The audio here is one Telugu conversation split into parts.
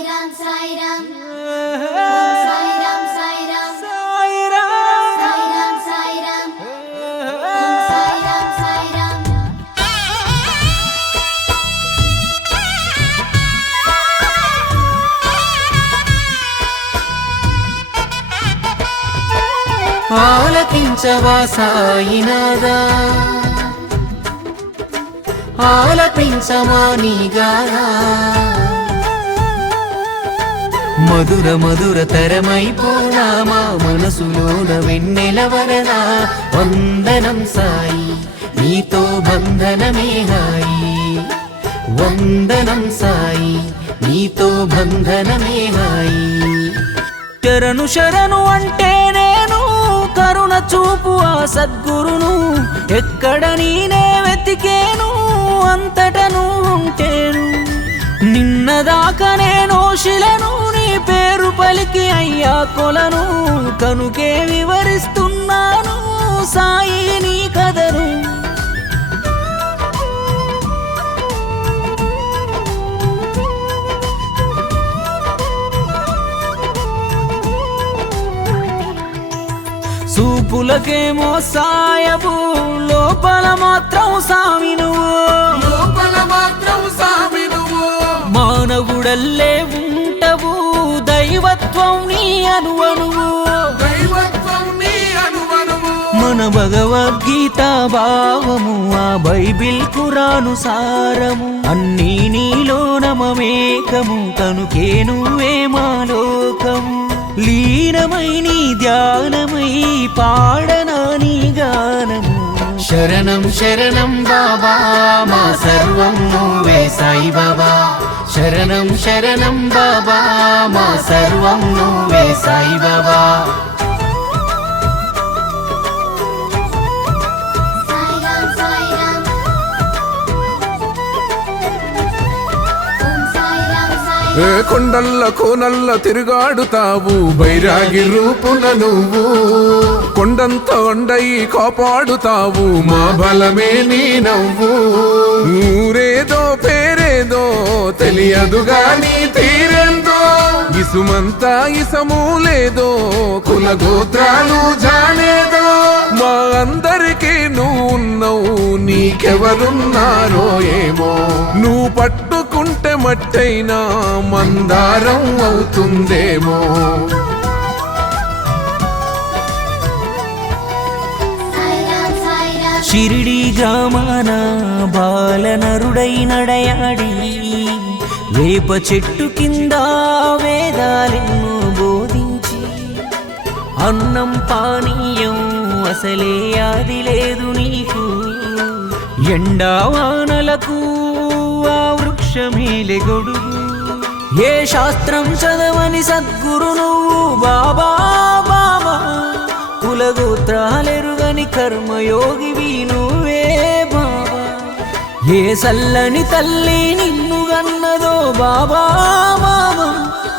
సాయిరాం సాయిరాం ఓం సాయిరాం సాయిరాం సాయిరాం సాయిరాం ఓం సాయిరాం సాయిరాం ఆలకించవా సాయినాదా ఆలపించమా నీ గానా మధుర మధుర తరమైపోనా మా మనసులోన వెన్నెలవరనా వందనం సాయి నీతో బంధనమే హాయి వందనం సాయి నీతో బంధనమే హాయి శరణు శరణు అంటే నేను కరుణ చూపు ఆ సద్గురును ఎక్కడ నేనే వెతికేను అంతటను ఉంటేను నిన్నదాకా నేను శిలను నీ పేరు పలికి అయ్యా కొలను కనుకే వివరిస్తున్నాను సాయి నీ కథను సూపులకేమో సాయబు లోపల మాత్రం సామి నువ్వు మానవుడల్లే ఉంటవు దైవత్వం నీ అనువనువు మన భగవద్గీత భావము ఆ బైబిల్ ఖురాను సారము అన్నీ నీలో నమమేకము కనుకే నువ్వే మా లోకము లీనమై నీ ధ్యానమై పాడనా నీ గానము శరణం శరణం బాబా మా సర్వం నువ్వే సాయి బాబా శరణం శరణం బాబా మా సర్వం నువ్వే సాయి బాబా సాయిరాం సాయిరాం ఓం సాయిరాం సాయిరాం ఏ కొండల్ల కోనల్ల తిరుగాడుతావు బైరాగి రూపున నువ్వు కొండంత కొండయి కాపాడుతావు మా బలమే నీ నవ్వు ఊరేదో పేరేదో తెలియదుగా నీ తీరేందో ఇసుమంతా ఇసము లేదో కుల గోత్రాలు జానేదో మా అందరికీ నువ్వు ఉన్నావు నీకెవరున్నారో ఏమో నువ్వు పట్టుకుంటే మట్టైనా మందారం అవుతుందేమో సాయిరాం సాయిరాం షిరిడి గ్రామాన బాలనరుడై నడయాడి వేప చెట్టు కింద వేదాలెన్నో బోధించి అన్నం పానీయం అసలే ఆది లేదు నీకు ఎండావానలకు ఆ వృక్షమేలే గొడుగు ఏ శాస్త్రం చదవని సద్గురు నువ్వు బాబా బాబా కులగోత్రాలెరుగని కర్మయోగివి నువ్వే బాబా ఏ సల్లని తల్లి నిన్ను గన్నదో బాబా బాబా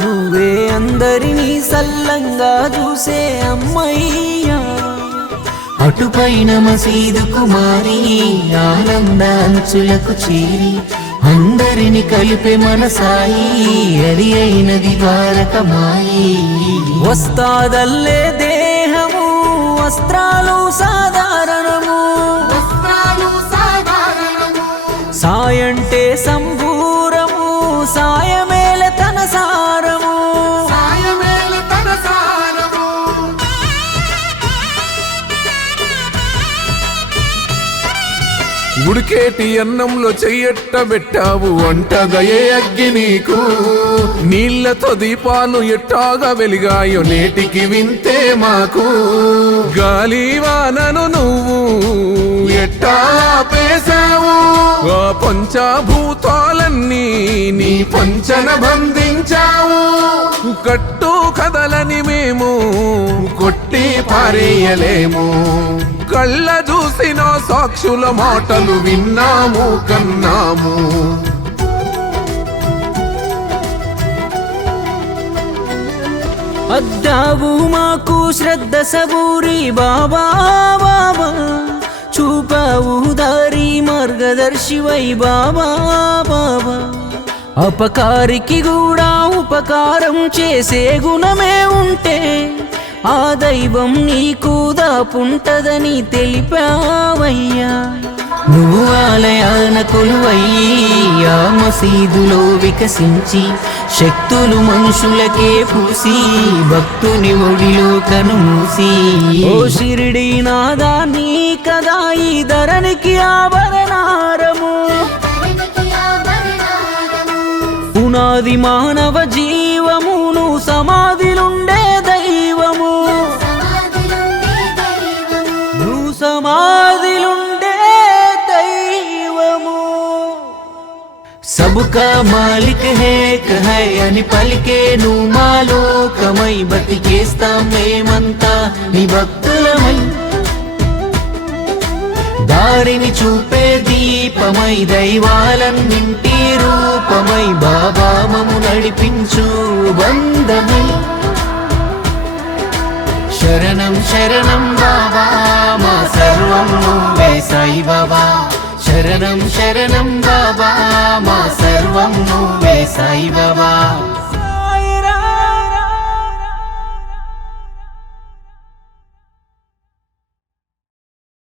నువ్వే అందరినీ సల్లంగా చూసే అమ్మయ్యా అటుపైన మసీదు కుమారి ఆనంద అంచులకు చేరి అందరిని కలిపే మన సాయి అది అయినది ద్వారకమాయి వస్తాదల్లే దేహము వస్త్రాలు సాధారణము సాయంటే సంబూరము సాయమేల తన సారము ఉడికేటి అన్నంలో చెయ్యట్ట పెట్టావు వంట దయే అగ్గి నీకు నీళ్లతో దీపాలు ఎట్టాగా వెలిగాయో నేటికి వింతే మాకు గాలివానను నువ్వు ఎట్టా పేసావు ఆ పంచభూతాలన్నీ నీ పంచన బంధించావు కట్టు కదలని మేము కొట్టి పారేయలేము కళ్ళ చూసిన సాక్షుల మాటలు విన్నాము కన్నాము అద్దావు మాకు శ్రద్ధ సబూరి బాబా బాబా చూపావు దారి మార్గదర్శివై బాబా బాబా అపకారికి కూడా ఉపకారం చేసే గుణమే ఉంటే ఆ దైవం నీకు దాపుంటదని తెలిపావయ్యా. నువ్వు ఆలయాన కొలువయ్యి ఆ మసీదులో వికసించి శక్తులు మనుషులకే పూసి భక్తుని ఒడిలో కనుమూసి ఓ షిరిడి నాదా నీ కదా ఈ ధరణికి ఆభరణారము. ధరణికి ఆభరణారము. పునాది మానవ జీవమును సమాధిలుండే దైవము. సమాధిలోనే దైవము. నువ్వు సమాధిలుండే దైవము. సబుకా మాలిక్ హై అని పలికే నువ్వు మాలోకమై బతికేస్తాం మేమంతా నీ భక్తులమై. దారిని చూపే దీపమై దైవాలన్నింటి రూపమై బాబా మము నడిపించు బంధమై. శరణం శరణం బాబా మా సర్వం నువ్వే సాయి బాబా. శరణం శరణం బాబా మా సర్వం నువ్వే సాయి బాబా.